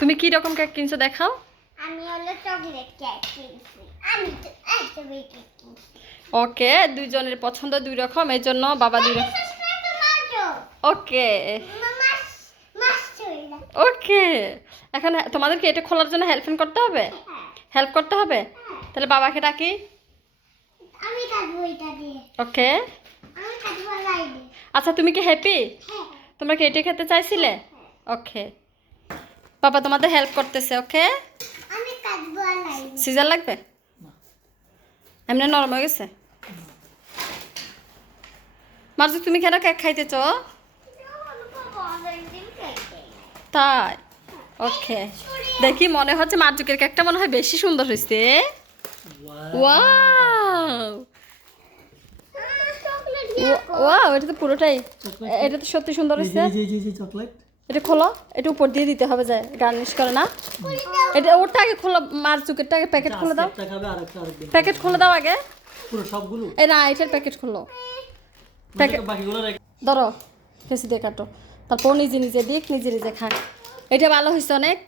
তুমি কি রকম কেক কিনছো দেখাও। আমি হলো চকলেট কেক কিনছি। আমি তো একটা কেক কিনছি। ওকে দুইজনের পছন্দ দুই রকম এই জন্য বাবা দুই রকম। ওকে ওকে এখন তোমাদেরকে এটা খোলার জন্য হেল্প করতে হবে? হ্যাঁ। হেল্প করতে হবে? হ্যাঁ। তাহলে বাবাকে ডাকি। আমি কাটবো এটা দিয়ে। ওকে আমি কাটবো আচ্ছা তুমি কি হ্যাপি হ্যাঁ। তোমরা কি এটা খেতে চাইছিলে? ওকে বাবা তোমাদের হেল্প করতেছে ওকে আমি কাটবো লাইনে সিজার লাগবে? এমনি নরম হয়ে গেছে? মার্জু তুমি কেন কেক খাইতেছ? তাই? ওকে দেখি মনে হচ্ছে মার্জুকের কেকটা মনে হয় বেশি সুন্দর হয়েছে। ওয়াও ওয়াও এটা তো পুরোটাই এটা তো সত্যি সুন্দর হয়েছে। চকলেট এটা খোলো এটা উপর দিয়ে দিতে হবে যায় গার্নিশ করে না। এটা ওটা আগে খোলো মার্জুকেরটা আগে প্যাকেট খুলে দাও। প্যাকেট খুলে দাও আগে। পুরো সবগুলো? এই না এটার প্যাকেট খুললো প্যাকেট বাকিগুলো রেখে ধরো ফেসি দিয়ে কাটো। তারপর নিজে নিজে দিক নিজে নিজে খাক। এটা ভালো হয়েছে অনেক।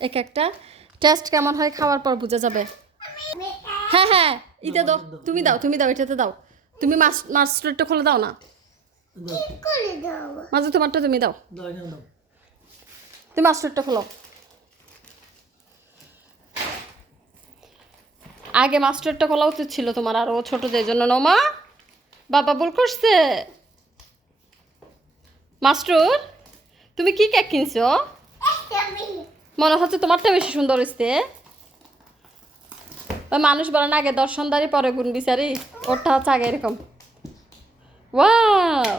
এক একটা। টেস্ট কেমন হয় খাওয়ার পর বোঝা যাবে। হ্যাঁ হ্যাঁ ইতে দাও। তুমি দাও তুমি দাও এটাতে দাও। তুমি মাছ মাছটা খুলে দাও না। দাও। করে দাও। মাঝে তোমারটা তুমি দাও। দাও এখানে দাও। তুমি মাছটা খোলো। আগে মাস্টারটা খোলা উচিত ছিল তোমার আর ও ছোট যে জন্য। নমা বাবা ভুল করছে। মাস্টার, তুমি কি কেক কিনছো? মনে হচ্ছে তোমারটা বেশি সুন্দর ওই মানুষ বলে না, আগে দর্শনদারি, পরে গুণ বিচারি ওরটা হচ্ছে আগে এরকম। ওয়াও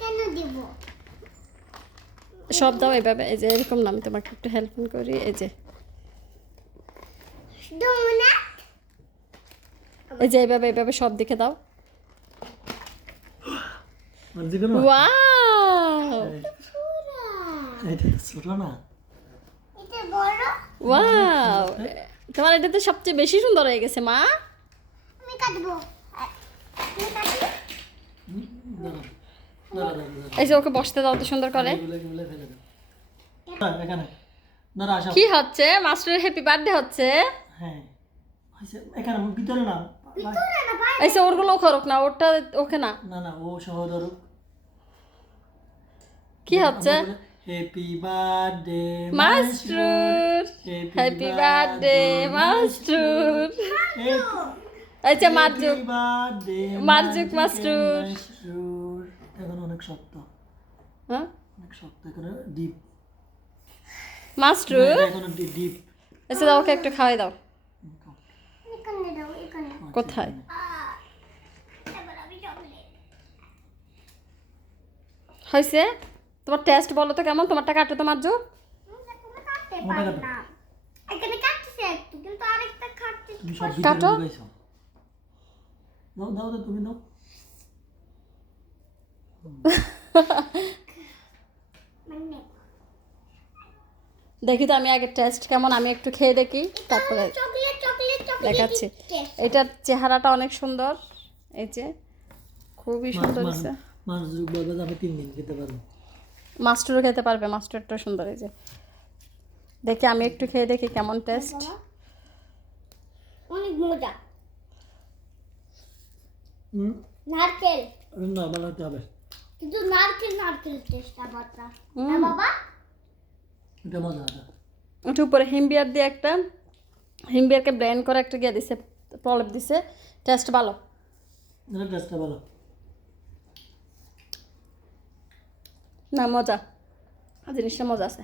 কেন দিব সব দাও এভাবে এই যে এরকম না আমি তোমাকে একটু হেল্প করি এই যে। এই যে এইভাবে এইভাবে সব দিকে দাও। আর দিবে না? ওয়াও ওয়াও তোমার এটা তো সবচেয়ে বেশি সুন্দর হয়ে গেছে মা। আমি কাটবো। এই যে ওকে বসতে দাও তো সুন্দর করে। কি হচ্ছে? মাস্টার হ্যাপি বার্থডে হচ্ছে। হ্যাঁ। হয়েছে, এখানে ভিতরে না না ভাই এই যে ওরগুলো করুক না ওরটা ওকে না। না না ও সহোদর কি হচ্ছে? Happy birthday master. Happy birthday master. এই যে মার্জুক। Birthday Marzuk master. এখন অনেক শক্ত। হ্যাঁ? অনেক শক্ত এখন ডিপ মাস্টার? এখন ডিপ এসে দাও ওকে একটু খাওয়াই দাও। কোথায়? হয়েছে? তোমার টেস্ট বলো তো কেমন? তোমারটা কাটো তো মার্জু তুমি কাটতে পারো না এখানে কাটতেছে একটু কিন্তু আরেকটা কাটতে তুমি সব কাটো। দাও দাও তুমি দাও দেখি তো আমি আগে টেস্ট কেমন আমি একটু খেয়ে দেখি তারপরে দেখাচ্ছি। এটার চেহারাটা অনেক সুন্দর এই যে খুবই সুন্দর মাস্টারও খেতে পারবে। মাস্টারটা সুন্দর এই যে। দেখি আমি একটু খেয়ে দেখি কেমন টেস্ট অনেক মজা। নারকেল। নর্মাল হতে হবে। কিন্তু নারকেল নারকেল টেস্ট আবারটা হুম। বাবা? এটা মজা আছে ওটা উপরে হিমবিয়ার দিয়ে একটা হিমবিয়ারকে ব্লেন্ড করে একটা গিয়ে দিছে প্রলেপ দিছে। টেস্ট ভালো। টেস্টটা ভালো। না মজা। জিনিসটা মজা আছে।